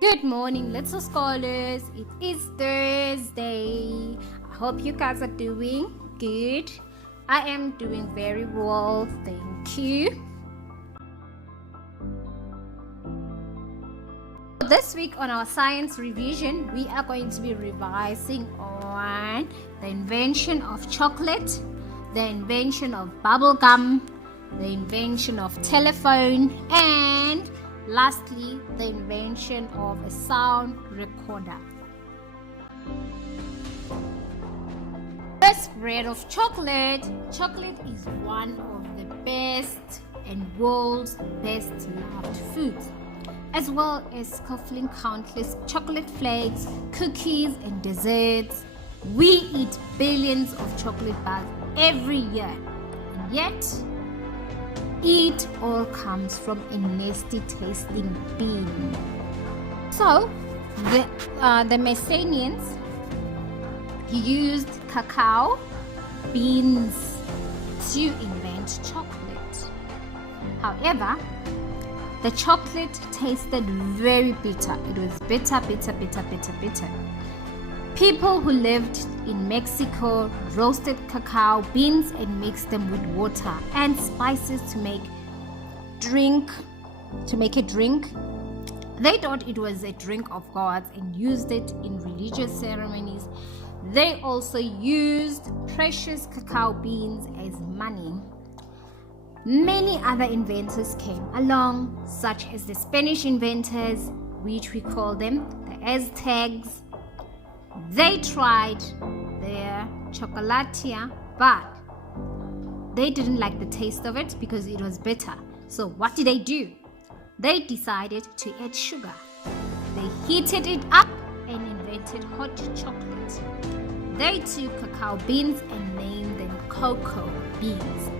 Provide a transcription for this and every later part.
Good morning, little scholars. It is Thursday. I hope you guys are doing good. I am doing very well, thank you. This week on our science revision, we are going to be revising on the invention of chocolate, the invention of bubble gum, the invention of telephone, and lastly, the invention of a sound recorder. The spread of chocolate. Chocolate is one of the best and world's best loved foods, as well as scuffling countless chocolate flakes, cookies, and desserts. We eat billions of chocolate bars every year, and yet it all comes from a nasty tasting bean. So the Messenians used cacao beans to invent chocolate. However, the chocolate tasted very bitter. It was bitter. People who lived in Mexico roasted cacao beans and mixed them with water and spices to make a drink. They thought it was a drink of gods and used it in religious ceremonies. They also used precious cacao beans as money. Many other inventors came along, such as the Spanish inventors, which we call them the Aztecs. They tried their chocolatia, but they didn't like the taste of it because it was bitter. So what did they do? They decided to add sugar. They heated it up and invented hot chocolate. They took cacao beans and named them cocoa beans.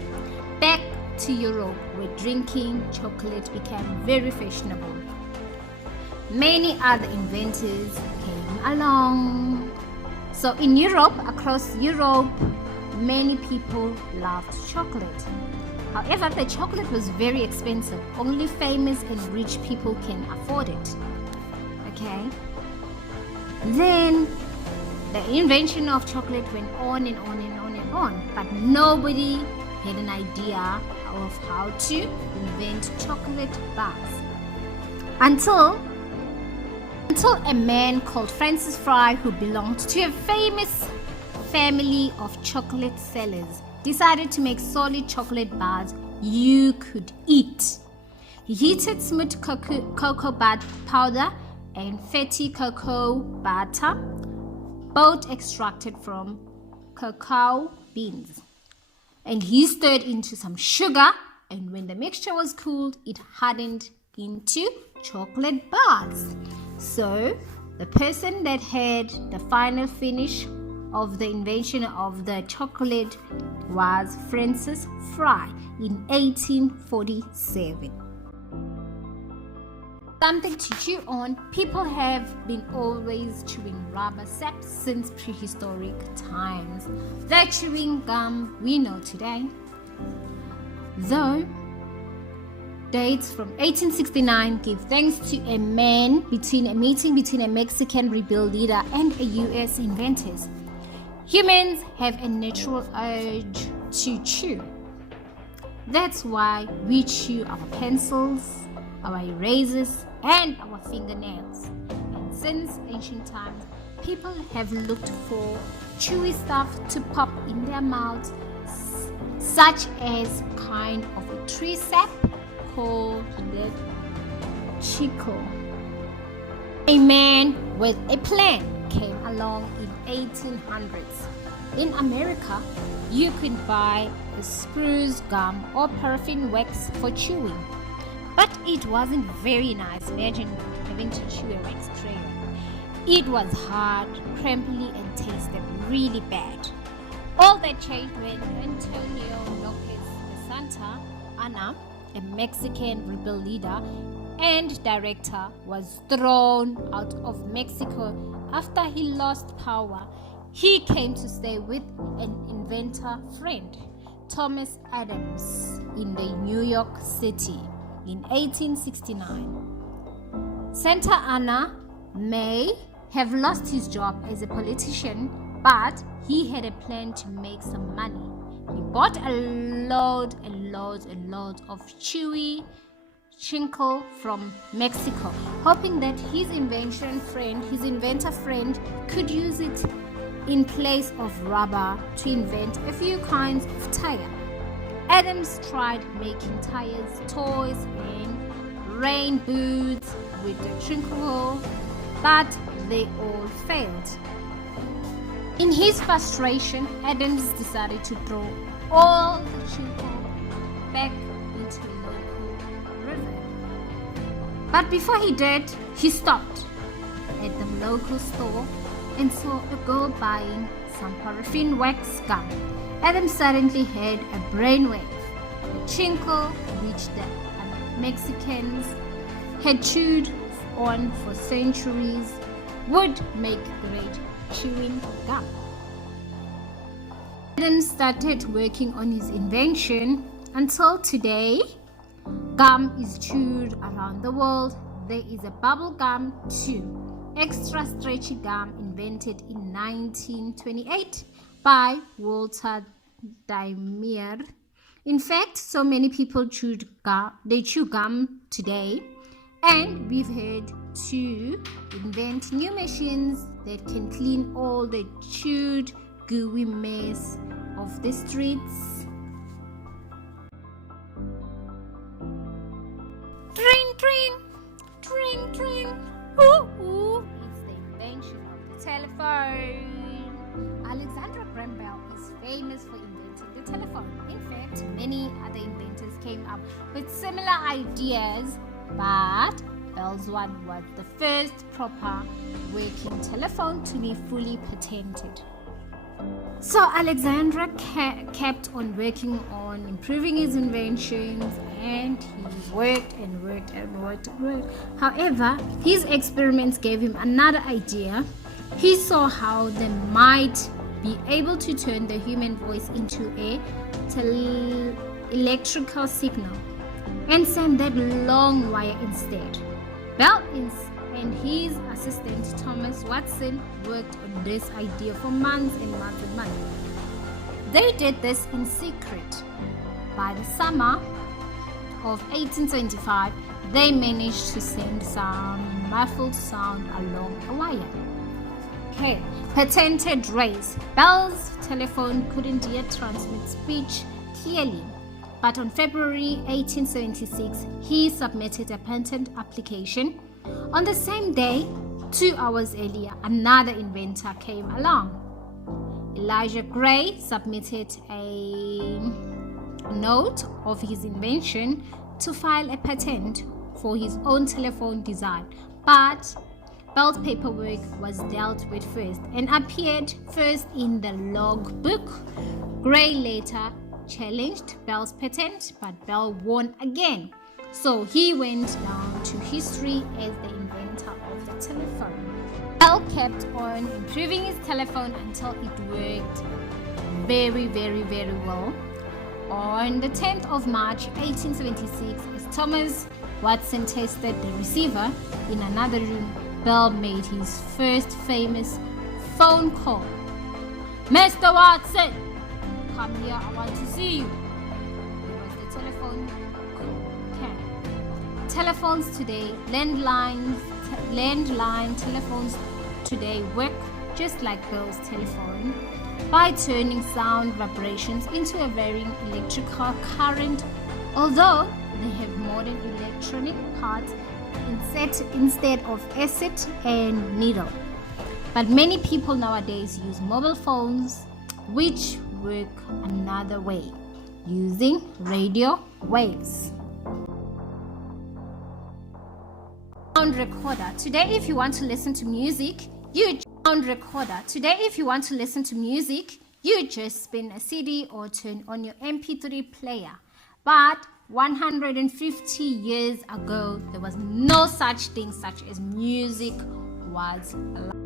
Back to Europe, where drinking chocolate became very fashionable, many other inventors came along. So in Europe, across Europe, many people loved chocolate. However, the chocolate was very expensive. Only famous and rich people can afford it. Okay? Then the invention of chocolate went on and on and on and on, but nobody had an idea of how to invent chocolate bars until a man called Francis Fry, who belonged to a famous family of chocolate sellers, decided to make solid chocolate bars you could eat. He heated smooth cocoa powder and fatty cocoa butter, both extracted from cacao beans, and he stirred into some sugar, and when the mixture was cooled, it hardened into chocolate bars. So the person that had the final finish of the invention of the chocolate was Francis Fry in 1847. Something to chew on. People have been always chewing rubber sap since prehistoric times. The chewing gum we know today, though dates from 1869, give thanks to a meeting between a Mexican rebel leader and a US inventor. Humans have a natural urge to chew. That's why we chew our pencils, our erasers, and our fingernails. And since ancient times, people have looked for chewy stuff to pop in their mouths, such as kind of a tree sap called the chicle. A man with a plan came along in 1800s. In America, you could buy a spruce gum or paraffin wax for chewing, but it wasn't very nice. Imagine having to chew a wax tray. It was hard, crumbly, and tasted really bad. All that changed when Antonio Lopez de Santa Anna, a Mexican rebel leader and director, was thrown out of Mexico after he lost power. He came to stay with an inventor friend, Thomas Adams, in the New York City in 1869. Santa Ana may have lost his job as a politician, but he had a plan to make some money. He bought a load of chewy chinkle from Mexico, hoping that his inventor friend could use it in place of rubber to invent a few kinds of tire. Adams tried making tires, toys, and rain boots with the chinkle, but they all failed. In his frustration, Adams decided to throw all the chinkle back into a local river. But before he did, he stopped at the local store and saw a girl buying some paraffin wax gum. Adams suddenly had a brainwave. The chinkle, which the Mexicans had chewed on for centuries, would make great chewing gum. Adams started working on his invention. Until today, gum is chewed around the world. There is a bubble gum too, extra stretchy gum invented in 1928 by Walter Daimler. In fact, so many people chew gum today, and we've had to invent new machines that can clean all the chewed, gooey mess of the streets. Tring, tring, tring, tring. Ooh, ooh. It's the invention of the telephone. Alexander Graham Bell is famous for inventing the telephone. In fact, many other inventors came up with similar ideas, but Bell's one was the first proper working telephone to be fully patented. So Alexander kept on working on improving his inventions, and he worked. However, his experiments gave him another idea. He saw how they might be able to turn the human voice into a electrical signal and send that long wire instead. Bell and his assistant Thomas Watson worked on this idea for months and months and months. They did this in secret. By the summer of 1875, they managed to send some muffled sound along a wire. Okay, patented race. Bell's telephone couldn't yet transmit speech clearly, but on February 1876, he submitted a patent application. On the same day, 2 hours earlier, another inventor came along. Elijah Gray submitted a note of his invention to file a patent for his own telephone design, but Bell's paperwork was dealt with first and appeared first in the log book. Gray later challenged Bell's patent, but Bell won again. So he went down to history as the inventor of the telephone. Bell kept on improving his telephone until it worked very well. On the 10th of March 1876, as Thomas Watson tested the receiver in another room, Bell made his first famous phone call. "Mr. Watson, come here, I want to see you." It was the telephone call. Telephones today, landline telephones today work just like Bell's telephone by turning sound vibrations into a varying electrical current, although they have modern electronic parts instead of acid and needle. But many people nowadays use mobile phones, which work another way, using radio waves. Sound recorder. Today, if you want to listen to music, you just spin a CD or turn on your MP3 player. But 150 years ago, there was no such thing such as music was allowed.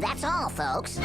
That's all, folks.